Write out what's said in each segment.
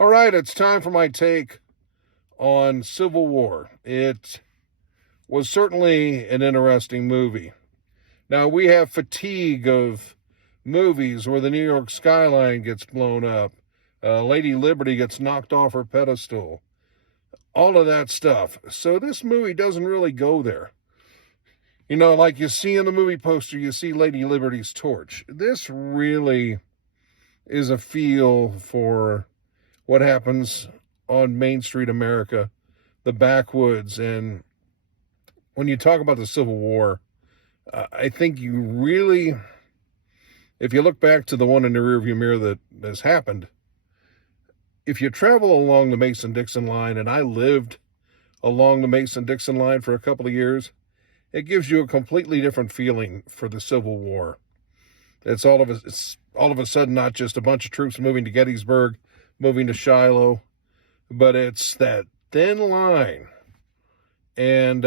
All right, it's time for my take on Civil War. It was certainly an interesting movie. Now, we have fatigue of movies where the New York skyline gets blown up, Lady Liberty gets knocked off her pedestal, all of that stuff. So, this movie doesn't really go there. You know, like you see in the movie poster, you see Lady Liberty's torch. This really is a feel for what happens on Main Street America, the backwoods. And when you talk about the Civil War, I think you really, if you look back to the one in the rearview mirror that has happened, if you travel along the Mason-Dixon line, and I lived along the Mason-Dixon line for a couple of years, it gives you a completely different feeling for the Civil War. It's all of a sudden not just a bunch of troops moving to Gettysburg, moving to Shiloh, but it's that thin line. And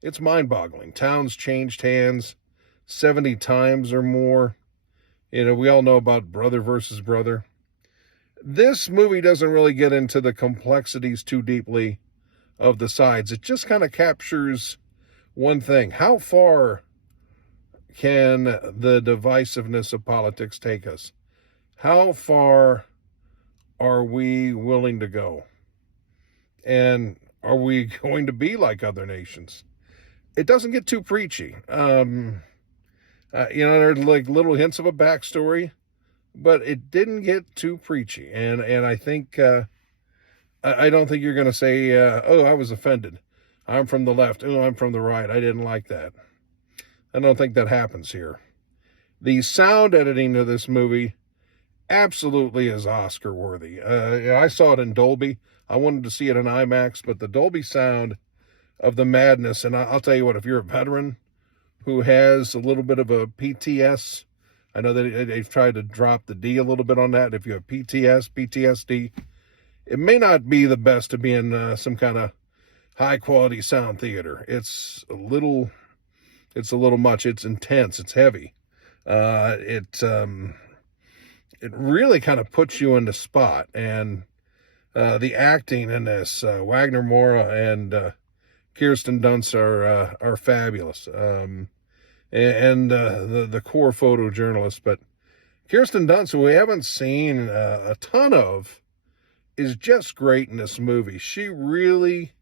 it's mind-boggling. Towns changed hands 70 times or more. You know, we all know about brother versus brother. This movie doesn't really get into the complexities too deeply of the sides. It just kind of captures one thing. How far can the divisiveness of politics take us? How far are we willing to go? And are we going to be like other nations? It doesn't get too preachy. There's like little hints of a backstory, but it didn't get too preachy. And I think, I don't think you're going to say, oh, I was offended. I'm from the left. Oh, I'm from the right. I didn't like that. I don't think that happens here. The sound editing of this movie absolutely is Oscar worthy. I saw it in Dolby. I wanted to see it in IMAX, but the Dolby sound of the madness, and I'll tell you what, if you're a veteran who has a little bit of a PTS, I know that they've tried to drop the D a little bit on that. If you have PTSD, it may not be the best to be in some kind of high quality sound theater. It's a little much. It's intense. It's heavy. It really kind of puts you in the spot. And the acting in this, Wagner Moura and Kirsten Dunst are fabulous. And the core photojournalist. But Kirsten Dunst, who we haven't seen a ton of, is just great in this movie. She really,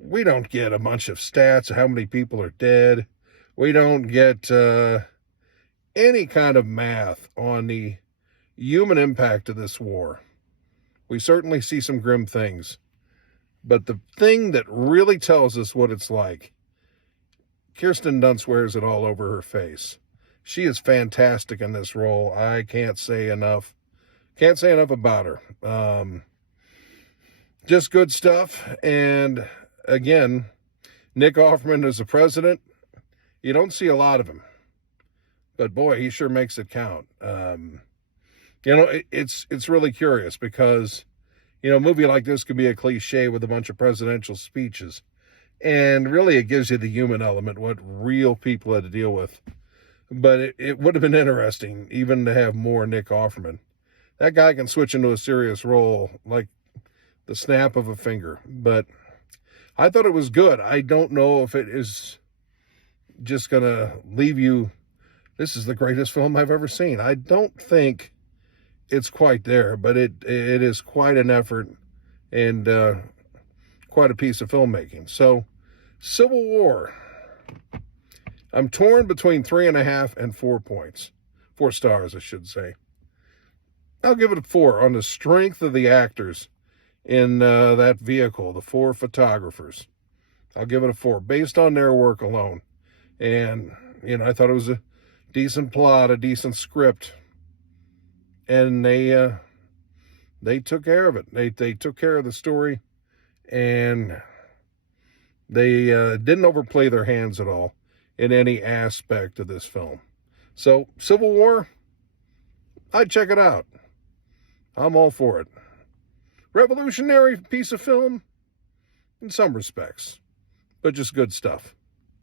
we don't get a bunch of stats of how many people are dead. We don't get any kind of math on the human impact of this war. We certainly see some grim things. But the thing that really tells us what it's like, Kirsten Dunst wears it all over her face. She is fantastic in this role. I can't say enough. Can't say enough about her. Just good stuff. And again, Nick Offerman as the president, you don't see a lot of him. But boy, he sure makes it count. It's really curious because, a movie like this could be a cliche with a bunch of presidential speeches. And really, it gives you the human element, what real people had to deal with. But it would have been interesting even to have more Nick Offerman. That guy can switch into a serious role like the snap of a finger. But I thought it was good. I don't know if it is just going to leave you, this is the greatest film I've ever seen. I don't think it's quite there, but it is quite an effort and quite a piece of filmmaking. So, Civil War. I'm torn between 3.5 and 4 points. 4 stars, I should say. I'll give it a 4 on the strength of the actors in that vehicle, the 4 photographers. I'll give it a 4 based on their work alone. And, I thought it was a decent plot, a decent script. And they took care of it. They took care of the story. And they didn't overplay their hands at all in any aspect of this film. So, Civil War, I'd check it out. I'm all for it. Revolutionary piece of film in some respects, but just good stuff.